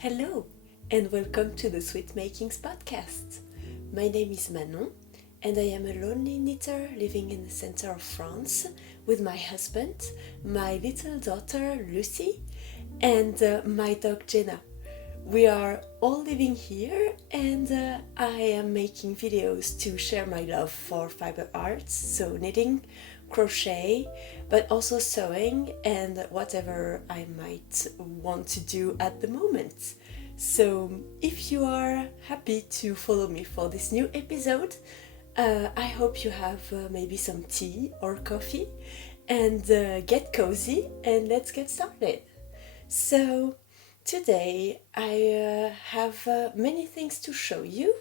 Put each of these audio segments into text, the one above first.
Hello, and welcome to the Sweet Makings podcast. My name is Manon, and I am a lonely knitter living in the center of France with my husband, my little daughter Lucy, and my dog Jenna. We are all living here, and I am making videos to share my love for fiber arts, so knitting, crochet, but also sewing and whatever I might want to do at the moment. So, if you are happy to follow me for this new episode, I hope you have maybe some tea or coffee and get cozy and let's get started. So, today I have many things to show you.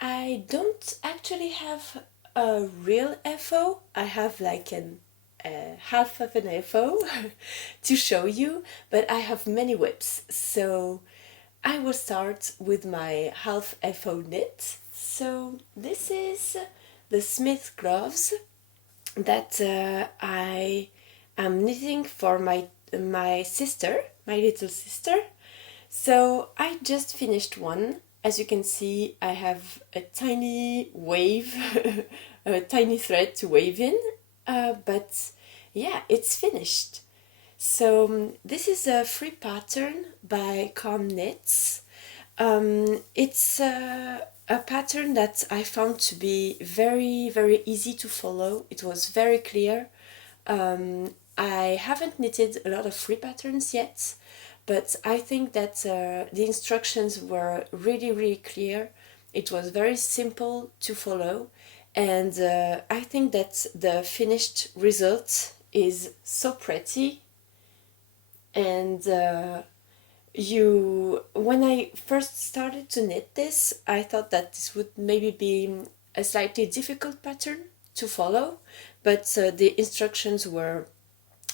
I don't actually have a real FO. I have like an half of an FO to show you, but I have many whips. So I will start with my half FO knit. So this is the Smith gloves that I am knitting for my sister, my little sister. So I just finished one. As you can see, I have a tiny wave, a tiny thread to wave in, but yeah, it's finished. So this is a free pattern by Calm Knits. It's a pattern that I found to be very, very easy to follow. It was very clear. I haven't knitted a lot of free patterns yet, but I think that the instructions were really, really clear. It was very simple to follow, and I think that the finished result is so pretty. And when I first started to knit this, I thought that this would maybe be a slightly difficult pattern to follow, but the instructions were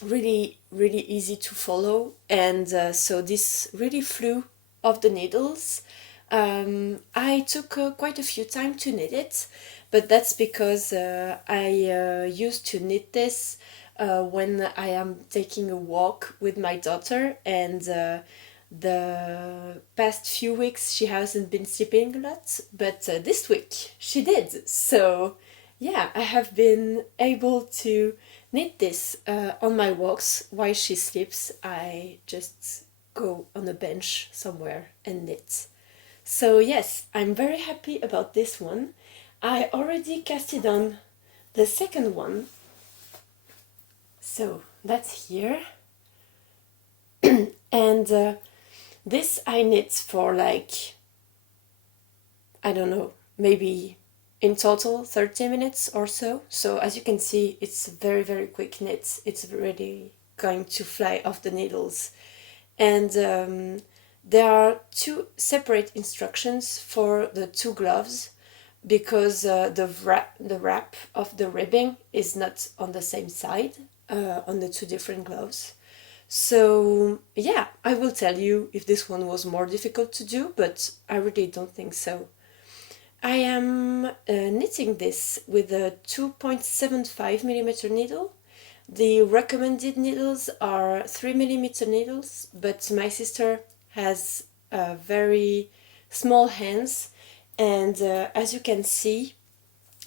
really, really easy to follow, and so this really flew off the needles. I took quite a few time to knit it, but that's because I used to knit this when I am taking a walk with my daughter, and the past few weeks she hasn't been sleeping a lot, but this week she did. So yeah, I have been able to knit this on my walks while she sleeps. I just go on a bench somewhere and knit. So yes, I'm very happy about this one. I already casted on the second one. So that's here. And this I knit for like, I don't know, maybe in total 30 minutes or so. So as you can see, it's a very, very quick knit. It's really going to fly off the needles. And there are two separate instructions for the two gloves because the wrap of the ribbing is not on the same side on the two different gloves. So yeah, I will tell you if this one was more difficult to do, but I really don't think so. I am knitting this with a 2.75 millimeter needle. The recommended needles are 3 millimeter needles, but my sister has very small hands, and as you can see,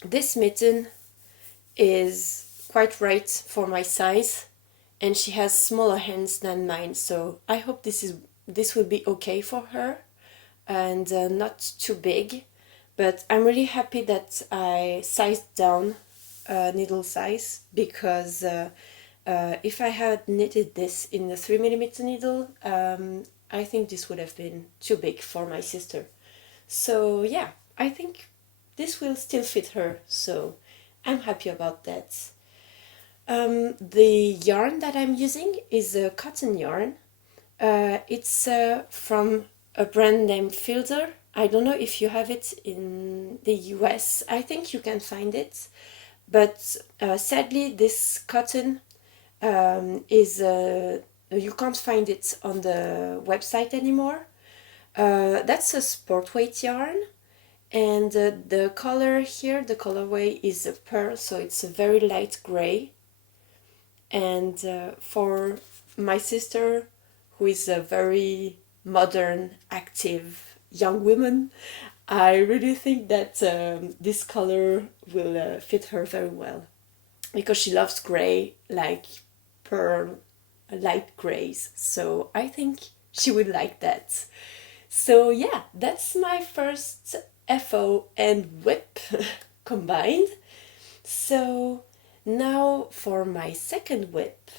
this mitten is quite right for my size, and she has smaller hands than mine, so I hope this will be okay for her and not too big. But I'm really happy that I sized down needle size, because if I had knitted this in the 3 millimeter needle, I think this would have been too big for my sister. So yeah, I think this will still fit her, so I'm happy about that. The yarn that I'm using is a cotton yarn. It's from a brand named Fielder. I don't know if you have it in the US. I think you can find it. But sadly, this cotton is you can't find it on the website anymore. That's a sport weight yarn, and the color here, the colorway is a pearl, so it's a very light gray. And for my sister, who is very modern, active young woman, I really think that this color will fit her very well, because she loves gray, like pearl, light grays. So I think she would like that. So yeah, that's my first FO and whip combined. So now for my second whip,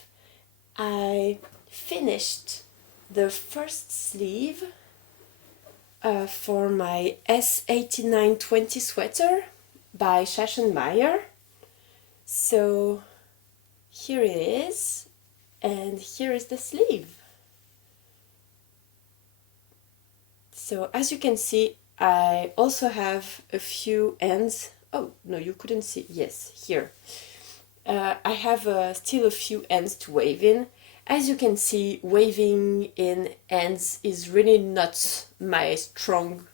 I finished the first sleeve for my S8920 sweater by Schachenmayr. So here it is, and here is the sleeve. So as you can see, I also have a few ends. Oh, no, you couldn't see. Yes, here. I have still a few ends to wave in. As you can see, waving in ends is really not my strong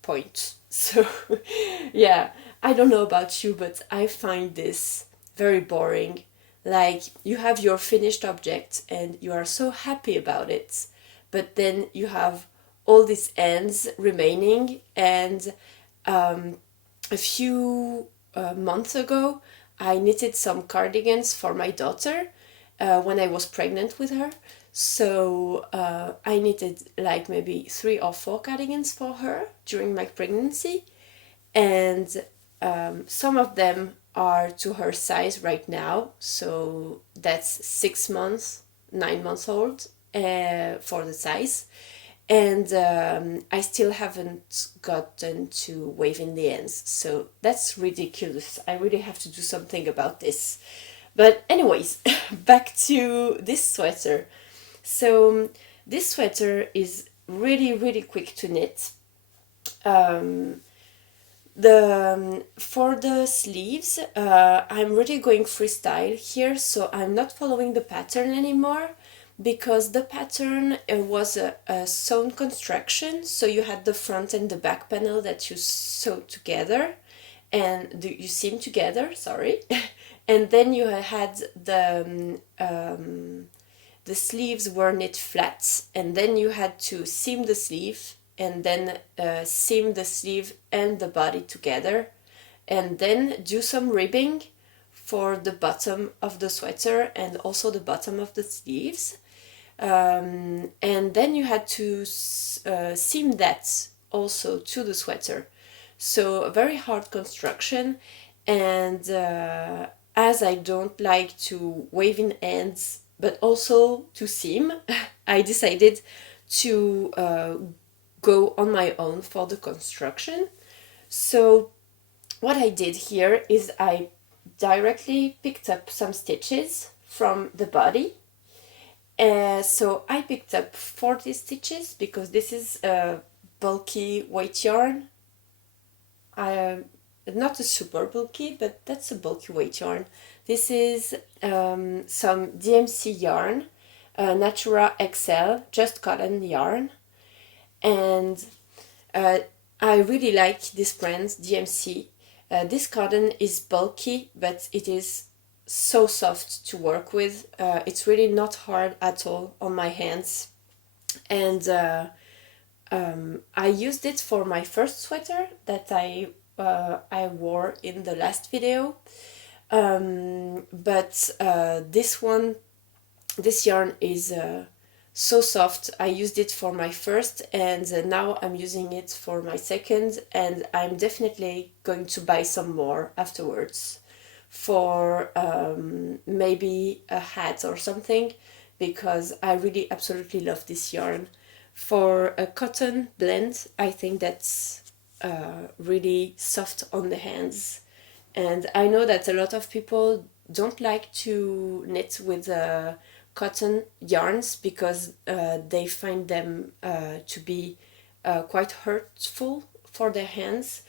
point. So, yeah, I don't know about you, but I find this very boring. Like, you have your finished object and you are so happy about it, but then you have all these ends remaining. And a few months ago, I knitted some cardigans for my daughter when I was pregnant with her. So I knitted like maybe 3 or 4 cardigans for her during my pregnancy, and some of them are to her size right now. So that's 6 months, 9 months old for the size. And I still haven't gotten to wave in the ends, so that's ridiculous. I really have to do something about this. But anyways, back to this sweater. So this sweater is really quick to knit. For the sleeves, I'm really going freestyle here, so I'm not following the pattern anymore, because the pattern was a sewn construction. So you had the front and the back panel that you sewed together, and you seam together, sorry. And then you had the sleeves were knit flat, and then you had to seam the sleeve, and then seam the sleeve and the body together, and then do some ribbing for the bottom of the sweater and also the bottom of the sleeves. And then you had to seam that also to the sweater. So a very hard construction. And as I don't like to wave in ends but also to seam, I decided to go on my own for the construction. So what I did here is I directly picked up some stitches from the body. So I picked up 40 stitches because this is a bulky weight yarn. Not a super bulky, but that's a bulky weight yarn. This is some DMC yarn, Natura XL, just cotton yarn. And I really like this brand, DMC. This cotton is bulky, but it is so soft to work with. It's really not hard at all on my hands. And I used it for my first sweater that I wore in the last video. But this yarn is so soft. I used it for my first, and now I'm using it for my second, and I'm definitely going to buy some more afterwards for maybe a hat or something, because I really absolutely love this yarn. For a cotton blend, I think that's really soft on the hands. And I know that a lot of people don't like to knit with cotton yarns because they find them to be quite hurtful for their hands.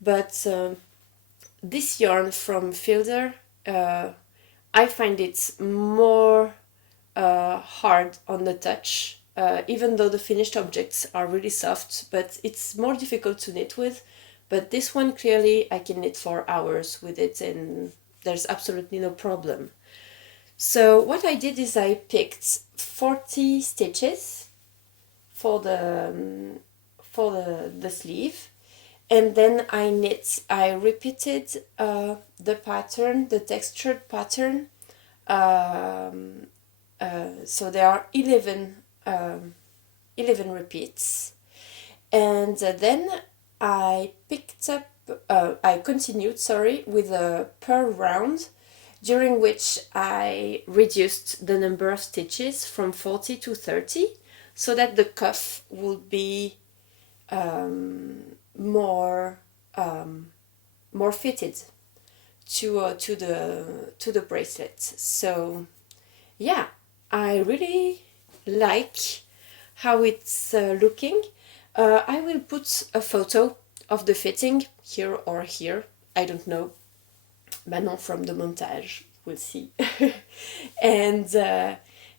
But this yarn from Fielder, I find it more hard on the touch, even though the finished objects are really soft, but it's more difficult to knit with. But this one, clearly, I can knit for hours with it, and there's absolutely no problem. So what I did is I picked 40 stitches for the sleeve, and then I repeated the pattern, the textured pattern. So there are 11 repeats, and then I continued, with a per round, during which I reduced the number of stitches from 40 to 30, so that the cuff would be more fitted to the bracelet. So yeah, I really like how it's looking. I will put a photo of the fitting here or here, I don't know. Manon from the montage will see. And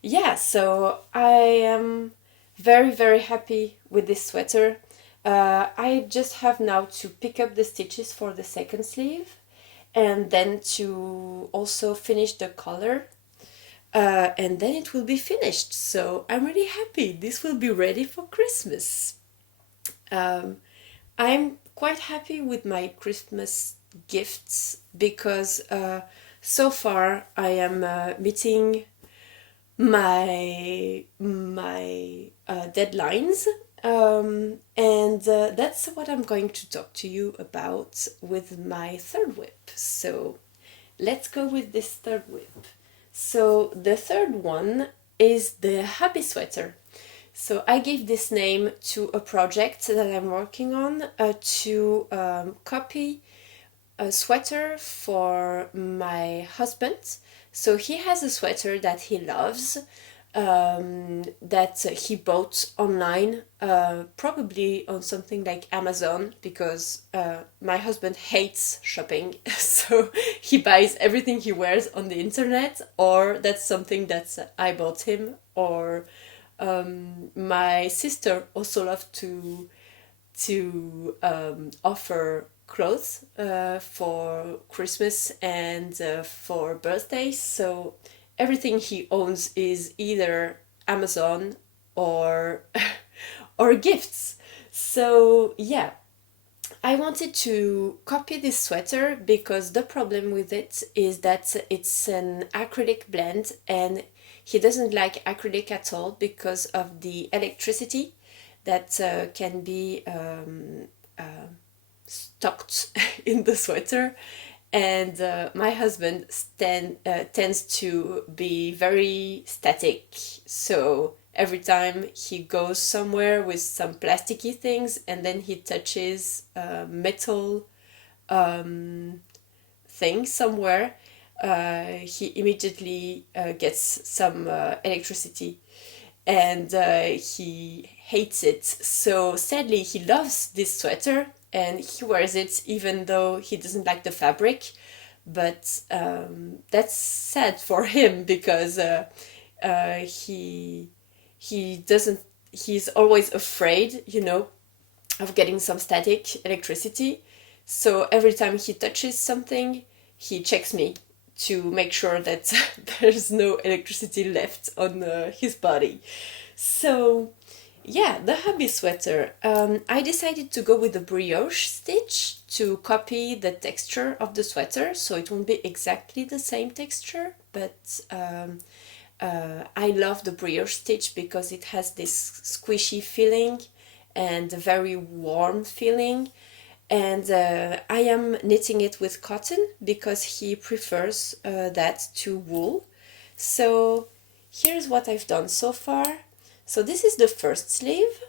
yeah, so I am very, very happy with this sweater. I just have now to pick up the stitches for the second sleeve, and then to also finish the collar, and then it will be finished. So I'm really happy. This will be ready for Christmas. I'm quite happy with my Christmas gifts because so far I am meeting my deadlines, and that's what I'm going to talk to you about with my third whip. So let's go with this third whip. So the third one is the Hubby sweater. So I gave this name to a project that I'm working on to copy a sweater for my husband. So he has a sweater that he loves, that he bought online, probably on something like Amazon, because my husband hates shopping. So he buys everything he wears on the internet, or that's something that I bought him, or my sister also loves to offer clothes for Christmas and for birthdays. So everything he owns is either Amazon or or gifts. So yeah, I wanted to copy this sweater because the problem with it is that it's an acrylic blend, and he doesn't like acrylic at all because of the electricity that can be stocked in the sweater. And my husband tends to be very static, so every time he goes somewhere with some plasticky things and then he touches a metal thing somewhere, he immediately gets some electricity, and he hates it. So sadly, he loves this sweater and he wears it even though he doesn't like the fabric. But that's sad for him because he doesn't. He's always afraid, of getting some static electricity. So every time he touches something, he checks me to make sure that there's no electricity left on his body. So yeah, the Hubby sweater. I decided to go with the brioche stitch to copy the texture of the sweater, so it won't be exactly the same texture, but I love the brioche stitch because it has this squishy feeling and a very warm feeling. And I am knitting it with cotton because he prefers that to wool. So here's what I've done so far. So this is the first sleeve.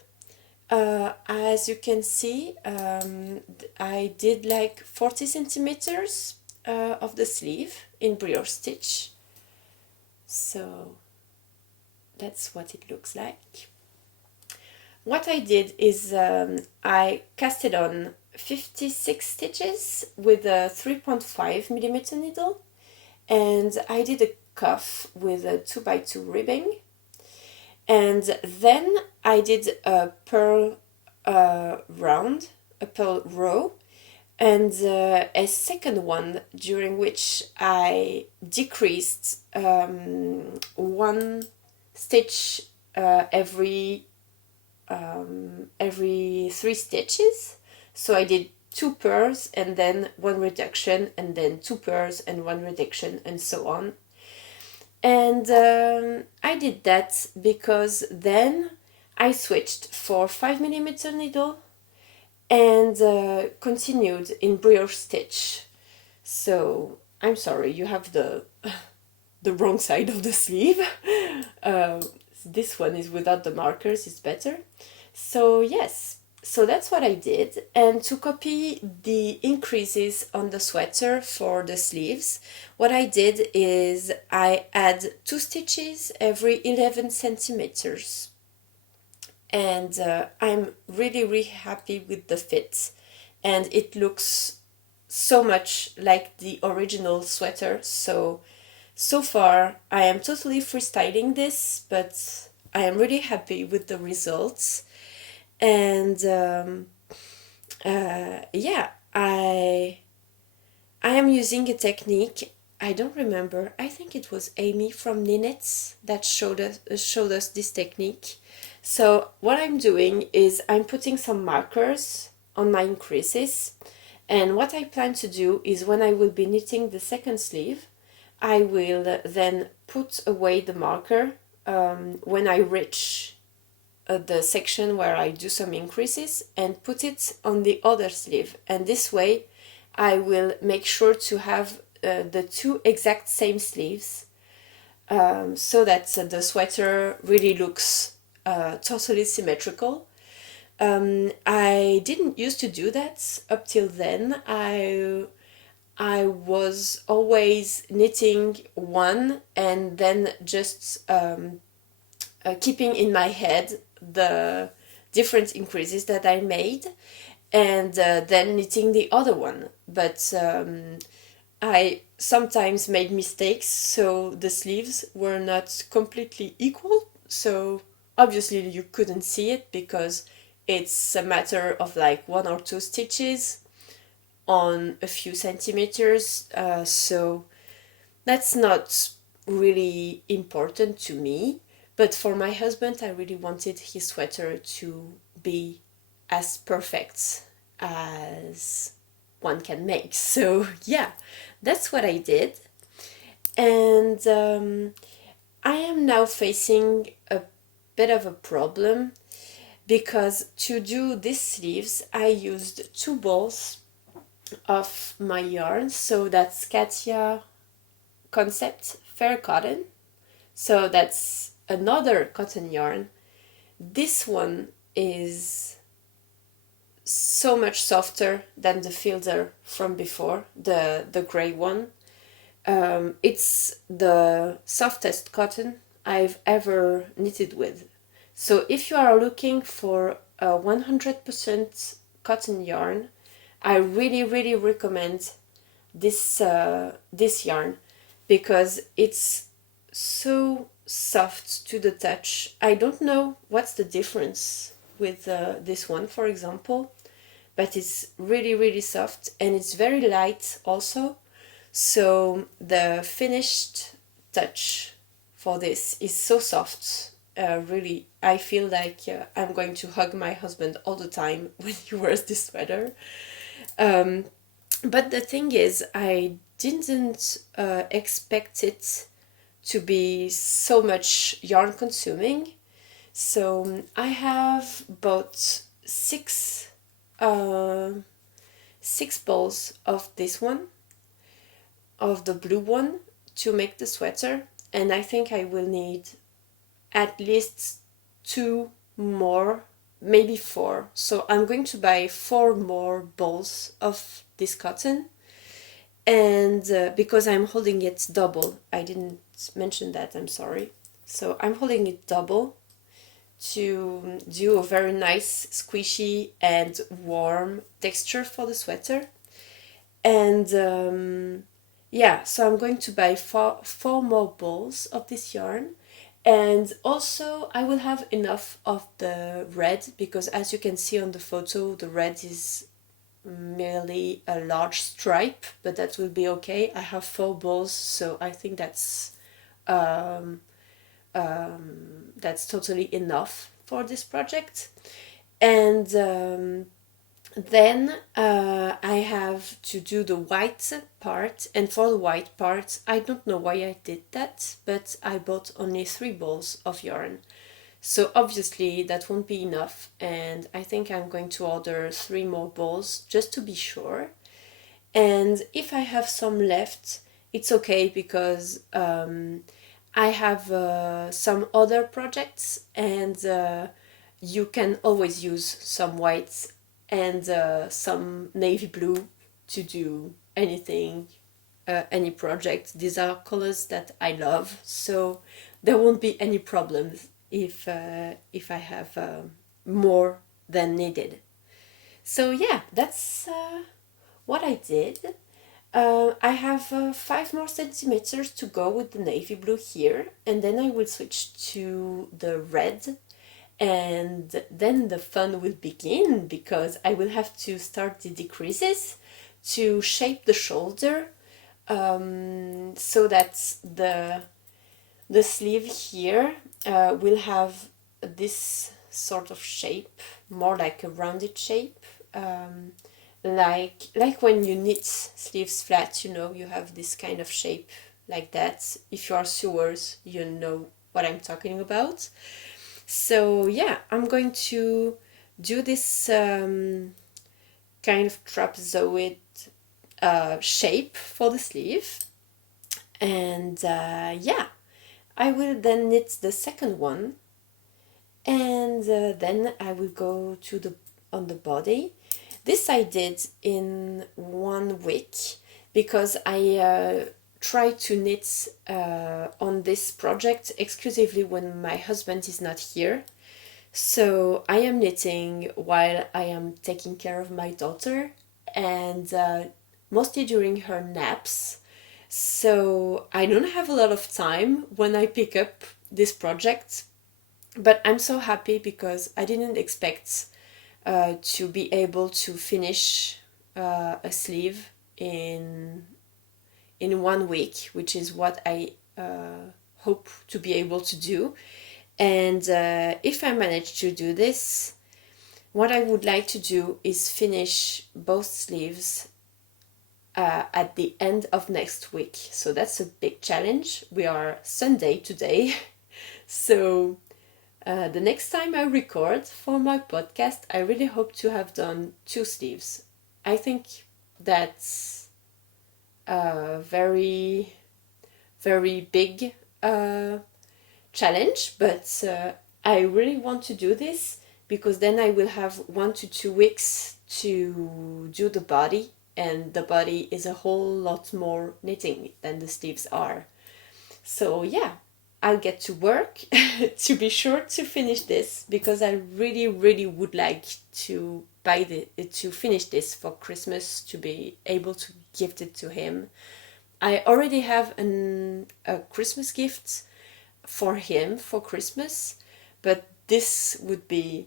As you can see, I did like 40 centimeters of the sleeve in brioche stitch. So that's what it looks like. What I did is I casted on 56 stitches with a 3.5 millimeter needle, and I did a cuff with a 2x2 ribbing, and then I did a purl round, a purl row, and a second one during which I decreased one stitch every every 3 stitches. So I did 2 purls and then 1 reduction, and then 2 purls and 1 reduction, and so on. And I did that because then I switched for 5mm needle and continued in brioche stitch. So I'm sorry, you have the wrong side of the sleeve. This one is without the markers, it's better. So yes, so that's what I did. And to copy the increases on the sweater for the sleeves, what I did is I add 2 stitches every 11 centimeters. And I'm really happy with the fit. And it looks so much like the original sweater. So far I am totally freestyling this, but I am really happy with the results. And yeah, I am using a technique. I don't remember. I think it was Amy from Ninets that showed us this technique. So what I'm doing is I'm putting some markers on my increases, and what I plan to do is when I will be knitting the second sleeve, I will then put away the marker when I reach the section where I do some increases, and put it on the other sleeve. And this way I will make sure to have the 2 exact same sleeves, so that the sweater really looks totally symmetrical. I didn't used to do that up till then. I was always knitting one and then just keeping in my head the different increases that I made, and then knitting the other one. But I sometimes made mistakes, so the sleeves were not completely equal. So obviously you couldn't see it because it's a matter of like 1 or 2 stitches on a few centimeters. So that's not really important to me. But for my husband, I really wanted his sweater to be as perfect as one can make. So yeah, that's what I did. And I am now facing a bit of a problem, because to do these sleeves I used 2 balls of my yarn. So that's Katia Concept Fair Cotton. So that's another cotton yarn. This one is so much softer than the Fielder from before, the gray one. It's the softest cotton I've ever knitted with. So if you are looking for a 100% cotton yarn, I really recommend this yarn, because it's so soft to the touch. I don't know what's the difference with this one, for example, but it's really soft, and it's very light also. So the finished touch for this is so soft. Really, I feel like I'm going to hug my husband all the time when he wears this sweater. But the thing is, I didn't expect it to be so much yarn consuming. So I have bought 6 balls of this one, of the blue one, to make the sweater, and I think I will need at least 2 more, maybe 4. So I'm going to buy 4 more balls of this cotton, and because I'm holding it double, I didn't mention that, I'm sorry. So I'm holding it double to do a very nice squishy and warm texture for the sweater. And yeah, so I'm going to buy 4 more balls of this yarn. And also I will have enough of the red, because as you can see on the photo, the red is merely a large stripe, but that will be okay. I have 4 balls, so I think that's totally enough for this project. And then I have to do the white part, and for the white part, I don't know why I did that, but I bought only 3 balls of yarn. So obviously that won't be enough, and I think I'm going to order 3 more balls just to be sure. And if I have some left, it's okay, because I have some other projects, and you can always use some whites and some navy blue to do anything, any project. These are colors that I love, so there won't be any problems if I have more than needed. So yeah, that's what I did. I have 5 more centimeters to go with the navy blue here, and then I will switch to the red, and then the fun will begin, because I will have to start the decreases to shape the shoulder, so that the sleeve here will have this sort of shape, more like a rounded shape, like when you knit sleeves flat, you have this kind of shape like that. If you are sewers, you know what I'm talking about. So yeah, I'm going to do this kind of trapezoid shape for the sleeve, and yeah, I will then knit the second one, and then I will go to on the body. This I did in 1 week, because I try to knit on this project exclusively when my husband is not here. So I am knitting while I am taking care of my daughter, and mostly during her naps. So I don't have a lot of time when I pick up this project, but I'm so happy, because I didn't expect to be able to finish a sleeve in 1 week, which is what I hope to be able to do. And if I manage to do this, what I would like to do is finish both sleeves at the end of next week. So that's a big challenge. We are Sunday today. So the next time I record for my podcast, I really hope to have done 2 sleeves. I think that's a very, very big challenge, but I really want to do this, because then I will have 1 to 2 weeks to do the body, and the body is a whole lot more knitting than the sleeves are. So yeah, I'll get to work to be sure to finish this, because I really, really would like to to finish this for Christmas, to be able to gift it to him. I already have a Christmas gift for him for Christmas, but this would be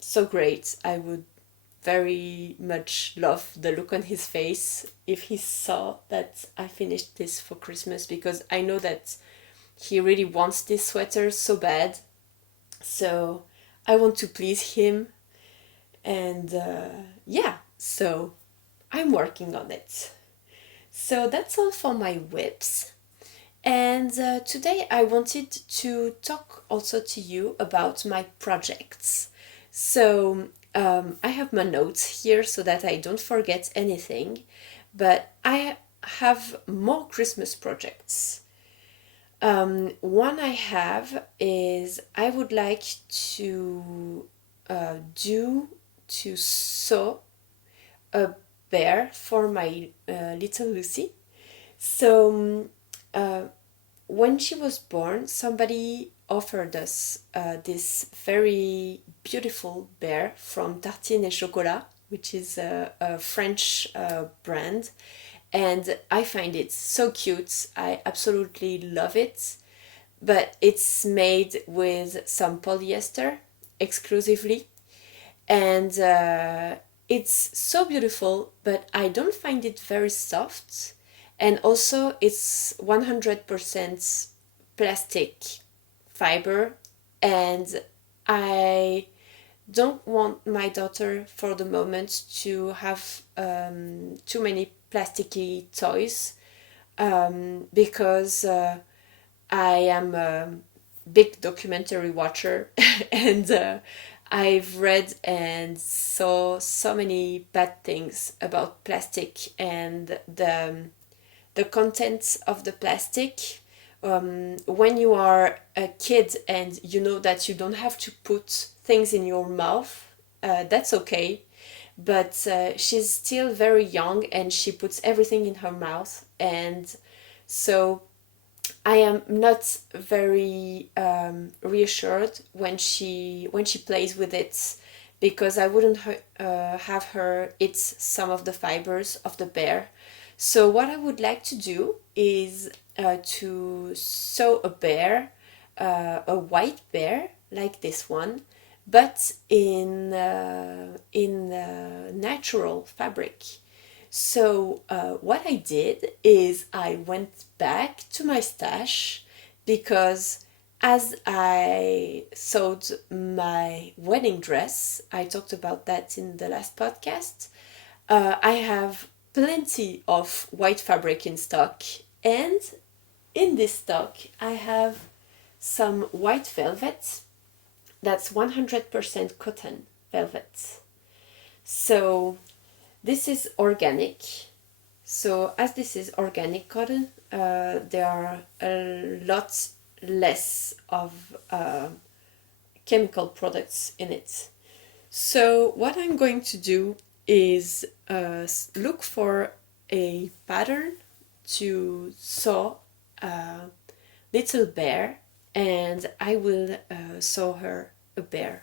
so great. I would very much love the look on his face if he saw that I finished this for Christmas, because I know that he really wants this sweater so bad. So I want to please him, and yeah, so I'm working on it. So that's all for my whips. And today I wanted to talk also to you about my projects. So I have my notes here so that I don't forget anything, but I have more Christmas projects. One I have is I would like to sew a bear for my little Lucy. So when she was born, somebody offered us this very beautiful bear from Tartine et Chocolat, which is a French brand, and I find it so cute. I absolutely love it, but it's made with some polyester exclusively, and it's so beautiful, but I don't find it very soft, and also it's 100% plastic fiber, and I don't want my daughter for the moment to have too many plasticky toys, because I am a big documentary watcher and I've read and saw so many bad things about plastic and the contents of the plastic. When you are a kid and you know that you don't have to put things in your mouth, that's okay. But she's still very young and she puts everything in her mouth, and so I am not very reassured when she plays with it, because I wouldn't have her eat some of the fibers of the bear. So what I would like to do is to sew a bear, a white bear like this one, but in natural fabric. So what I did is I went back to my stash, because as I sewed my wedding dress, I talked about that in the last podcast, I have plenty of white fabric in stock, and in this stock I have some white velvet that's 100% cotton velvet. So this is organic. So as this is organic cotton, there are a lot less of chemical products in it. So what I'm going to do is look for a pattern to sew a little bear, and I will sew her a bear.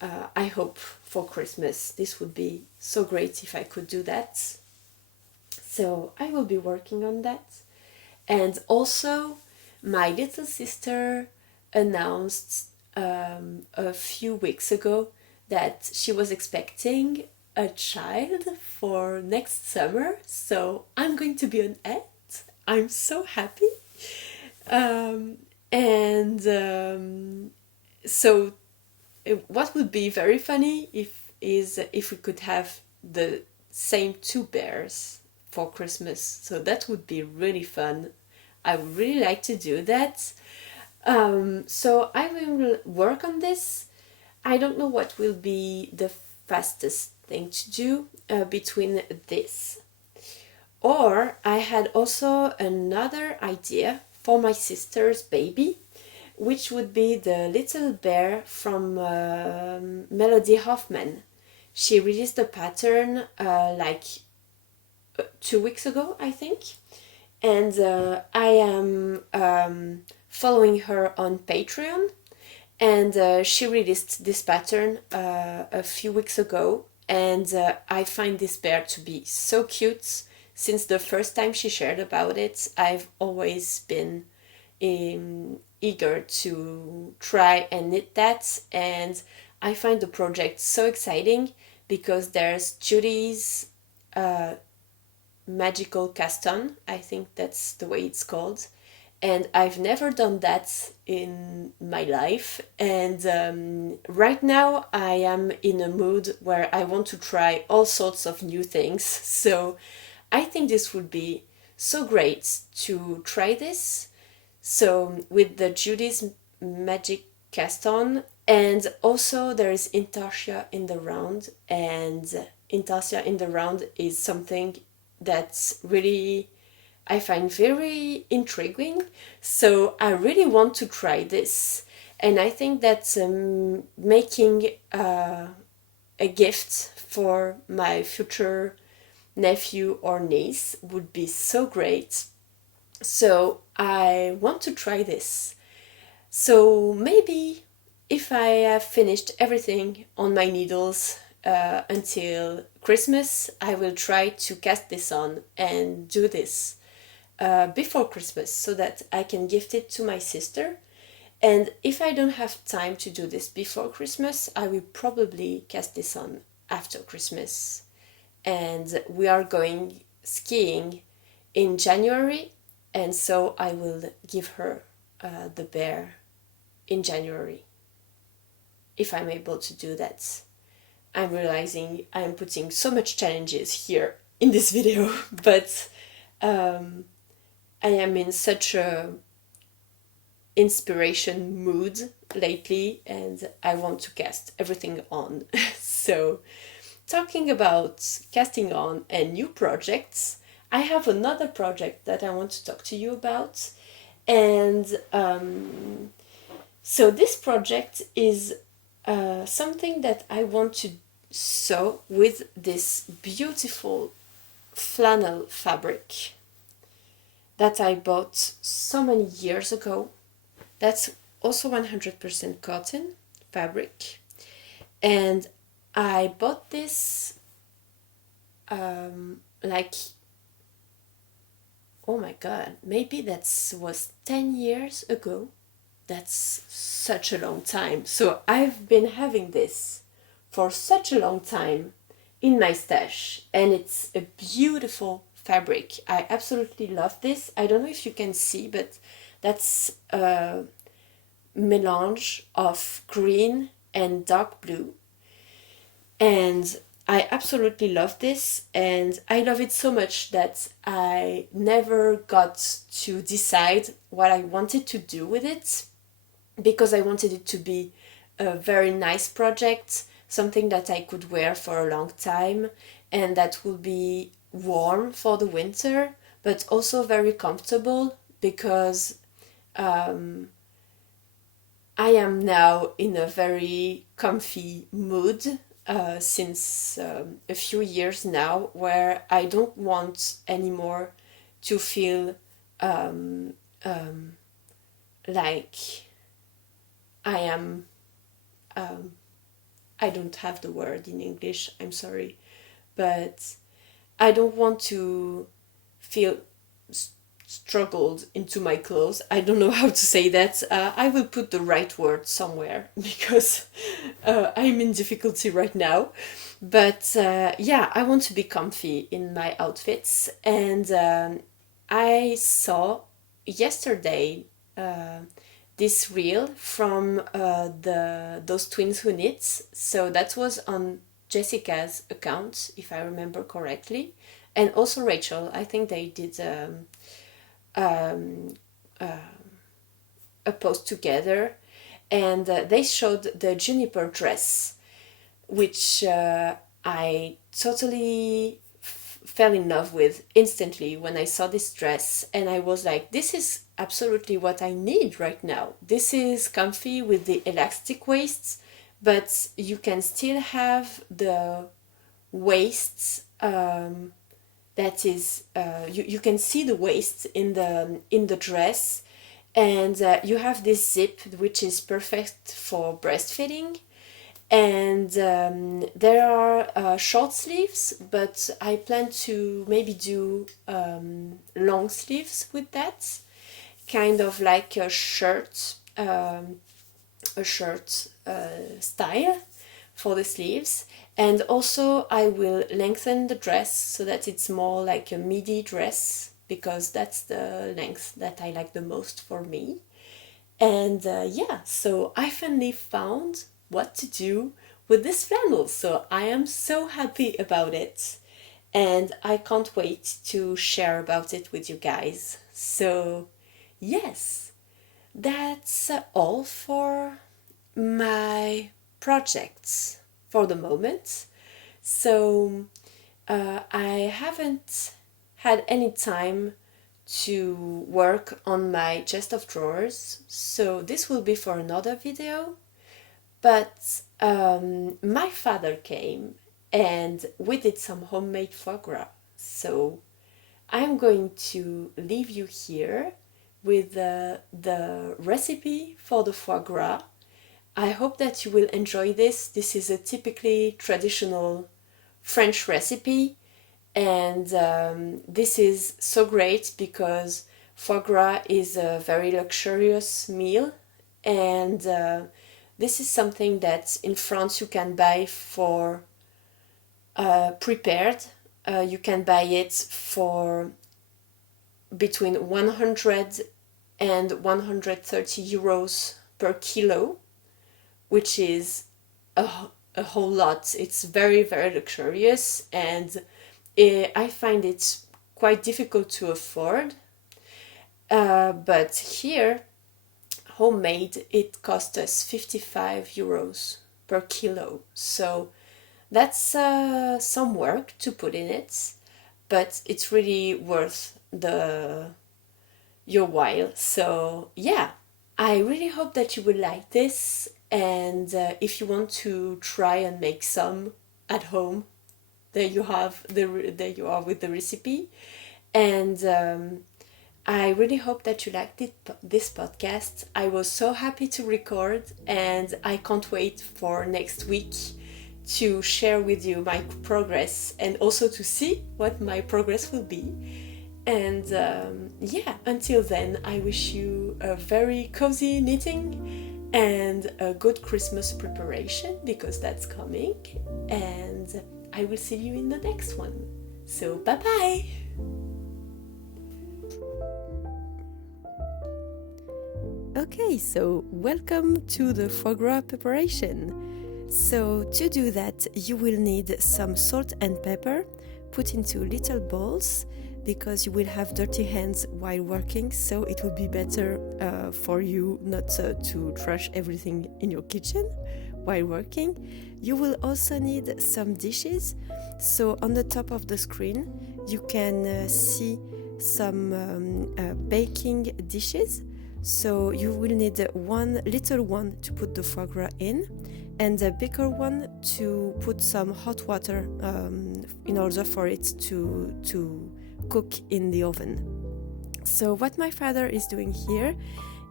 I hope for Christmas. This would be so great if I could do that. So I will be working on that. And also, my little sister announced a few weeks ago that she was expecting a child for next summer. So I'm going to be an aunt. I'm so happy. So what would be very funny if we could have the same two bears for Christmas. So that would be really fun. I would really like to do that. So I will work on this. I don't know what will be the fastest thing to do between this. Or I had also another idea for my sister's baby, which would be the little bear from Melody Hoffmann. She released a pattern 2 weeks ago, I think, and I am following her on Patreon, and she released this pattern a few weeks ago, and I find this bear to be so cute. Since the first time she shared about it, I've always been eager to try and knit that, and I find the project so exciting because there's Judy's magical cast on, I think that's the way it's called, and I've never done that in my life, and right now I am in a mood where I want to try all sorts of new things, so I think this would be so great to try this. So with the Judy's magic cast on, and also there is Intarsia in the round, and Intarsia in the round is something that's really I find very intriguing. So I really want to try this, and I think that making a gift for my future nephew or niece would be so great. So I want to try this. So maybe if I have finished everything on my needles until Christmas, I will try to cast this on and do this before Christmas so that I can gift it to my sister. And if I don't have time to do this before Christmas, I will probably cast this on after Christmas. And we are going skiing in January, and so I will give her the bear in January. if I'm able to do that. I'm realizing I'm putting so much challenges here in this video, but I am in such a inspiration mood lately, and I want to cast everything on. So, talking about casting on and new projects, I have another project that I want to talk to you about. And so this project is something that I want to sew with this beautiful flannel fabric that I bought so many years ago. That's also 100% cotton fabric. And I bought this like, oh my god, maybe that was 10 years ago. That's such a long time. So I've been having this for such a long time in my stash, and it's a beautiful fabric. I absolutely love this. I don't know if you can see, but that's a melange of green and dark blue. And I absolutely love this, and I love it so much that I never got to decide what I wanted to do with it, because I wanted it to be a very nice project, something that I could wear for a long time and that would be warm for the winter, but also very comfortable, because I am now in a very comfy mood since a few years now, where I don't want anymore to feel like I am, I don't have the word in English, I'm sorry, but I don't want to feel struggled into my clothes. I don't know how to say that. I will put the right word somewhere, because I'm in difficulty right now. But yeah, I want to be comfy in my outfits. And I saw yesterday this reel from those twins who knit. So that was on Jessica's account, if I remember correctly, and also Rachel. I think they did a post together, and they showed the Juniper dress, which I totally fell in love with instantly when I saw this dress, and I was like, this is absolutely what I need right now. This is comfy with the elastic waists, but you can still have the waist that is you can see the waist in the dress, and you have this zip which is perfect for breastfeeding. And there are short sleeves, but I plan to maybe do long sleeves with that, kind of like a shirt style for the sleeves. And also I will lengthen the dress so that it's more like a midi dress, because that's the length that I like the most for me. And yeah, so I finally found what to do with this flannel, so I am so happy about it, and I can't wait to share about it with you guys. So yes, that's all for my projects for the moment. So I haven't had any time to work on my chest of drawers, so this will be for another video. But my father came and we did some homemade foie gras, so I'm going to leave you here with the recipe for the foie gras. I hope that you will enjoy this. This is a typically traditional French recipe, and this is so great because foie gras is a very luxurious meal, and this is something that in France you can buy for prepared. You can buy it for between 100 and 130 euros per kilo, which is a whole lot. It's very, very luxurious, and I find it quite difficult to afford. But here, homemade, it cost us 55 euros per kilo. So that's some work to put in it, but it's really worth your while. So yeah, I really hope that you will like this, and if you want to try and make some at home, there you are with the recipe. And I really hope that you liked this podcast. I was so happy to record, and I can't wait for next week to share with you my progress, and also to see what my progress will be. And until then, I wish you a very cozy knitting and a good Christmas preparation, because that's coming. And I will see you in the next one. So bye bye! Okay, so welcome to the foie gras preparation. So to do that, you will need some salt and pepper put into little bowls, because you will have dirty hands while working, so it will be better for you not to trash everything in your kitchen while working. You will also need some dishes. So on the top of the screen, you can see some baking dishes. So you will need one little one to put the foie gras in, and a bigger one to put some hot water in order for it to cook in the oven. So what my father is doing here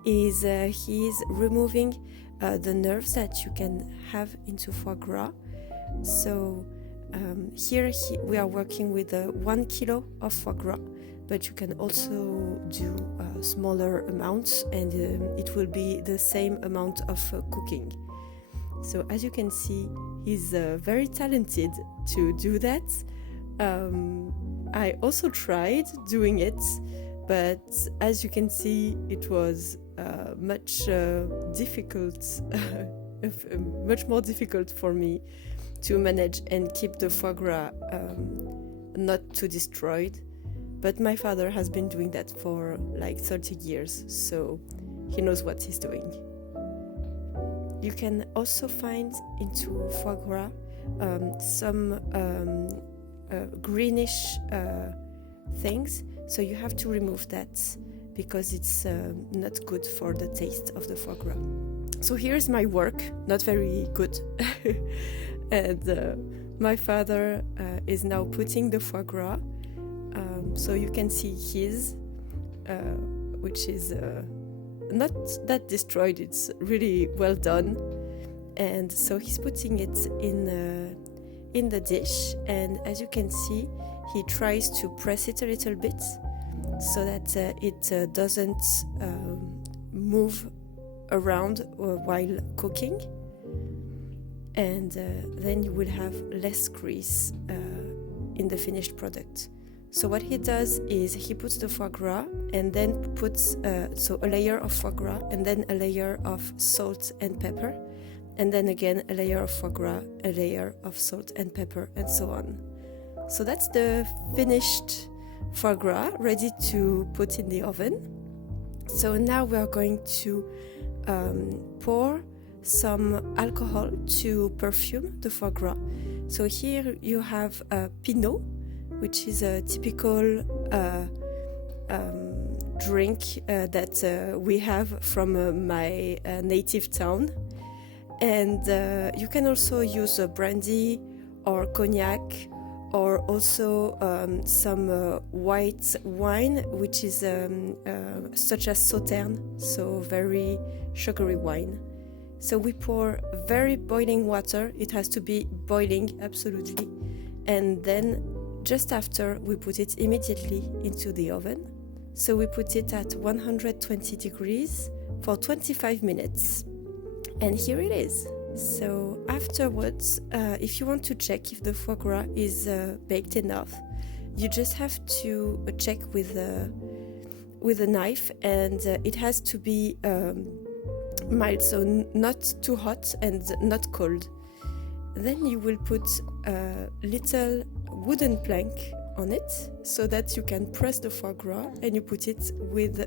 is he's removing the nerves that you can have into foie gras. So here we are working with 1 kilo of foie gras, but you can also do smaller amounts, and it will be the same amount of cooking. So as you can see, he's very talented to do that. I also tried doing it, but as you can see, it was much more difficult for me to manage and keep the foie gras not too destroyed. But my father has been doing that for like 30 years, so he knows what he's doing. You can also find into foie gras some greenish things, so you have to remove that because it's not good for the taste of the foie gras. So here's my work, not very good. And my father is now putting the foie gras. So you can see his, which is not that destroyed, it's really well done. And so he's putting it in the dish, and as you can see, he tries to press it a little bit so that it doesn't move around while cooking, and then you will have less grease in the finished product. So what he does is he puts the foie gras and then puts a layer of foie gras, and then a layer of salt and pepper, and then again a layer of foie gras, a layer of salt and pepper, and so on. So that's the finished foie gras ready to put in the oven. So now we are going to pour some alcohol to perfume the foie gras. So here you have Pinot, which is a typical drink that we have from my native town. And you can also use brandy or cognac, or also some white wine, which is such as Sauterne, so very sugary wine. So we pour very boiling water. It has to be boiling, absolutely. And then just after, we put it immediately into the oven. So we put it at 120 degrees for 25 minutes. And here it is. So afterwards, if you want to check if the foie gras is baked enough, you just have to check with a knife, and it has to be mild, so not too hot and not cold. then you will put a little wooden plank on it so that you can press the foie gras, and you put it with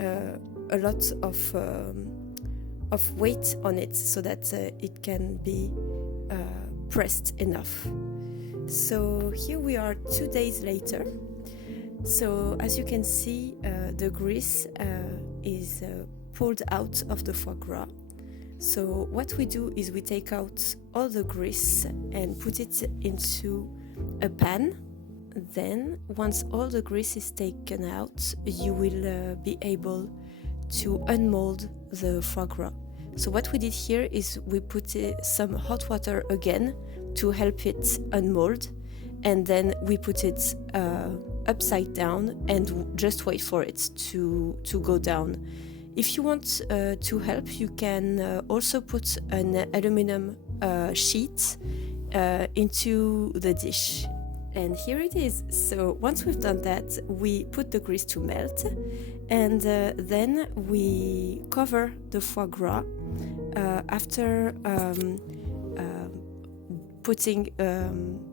a lot of weight on it so that it can be pressed enough. So here we are 2 days later. So as you can see, the grease is pulled out of the foie gras. So what we do is we take out all the grease and put it into a pan. Then once all the grease is taken out, you will be able to unmold the foie gras. So what we did here is we put some hot water again to help it unmold, and then we put it upside down and just wait for it to go down. If you want to help, you can also put an aluminum sheet into the dish. And here it is. So once we've done that, we put the grease to melt, and then we cover the foie gras after putting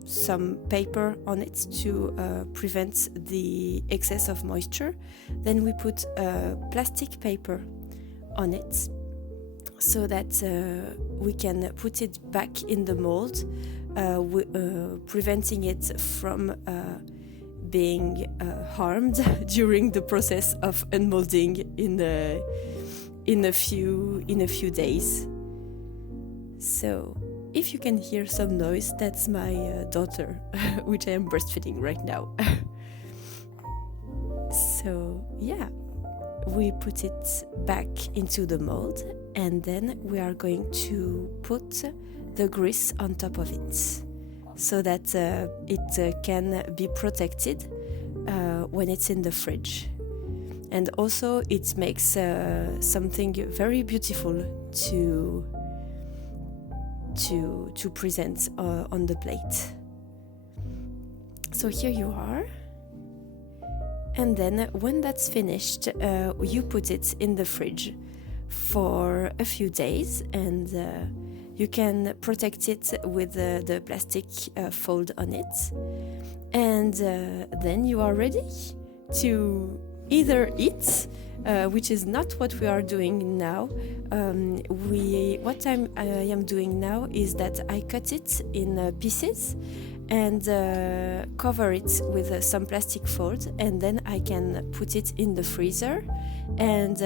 some paper on it to prevent the excess of moisture. Then we put plastic paper on it so that we can put it back in the mold, preventing it from being harmed during the process of unmolding in a few days. So if you can hear some noise, that's my daughter, which I am breastfeeding right now. So yeah, we put it back into the mold, and then we are going to put the grease on top of it so that it can be protected when it's in the fridge. And also it makes something very beautiful to present on the plate. So here you are. And then when that's finished, you put it in the fridge for a few days, and you can protect it with the plastic fold on it. And then you are ready to either eat, which is not what we are doing now. What I am doing now is that I cut it in pieces and cover it with some plastic fold, and then I can put it in the freezer, and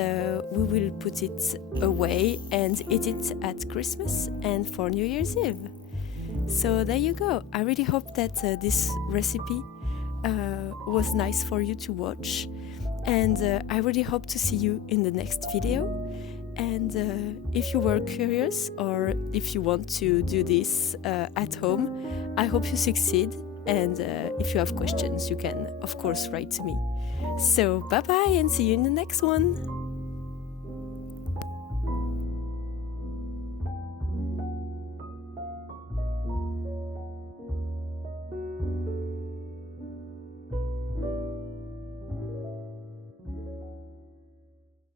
we will put it away and eat it at Christmas and for New Year's Eve. So there you go. I really hope that this recipe was nice for you to watch, and I really hope to see you in the next video. And if you were curious, or if you want to do this at home, I hope you succeed. And if you have questions, you can, of course, write to me. So bye bye, and see you in the next one.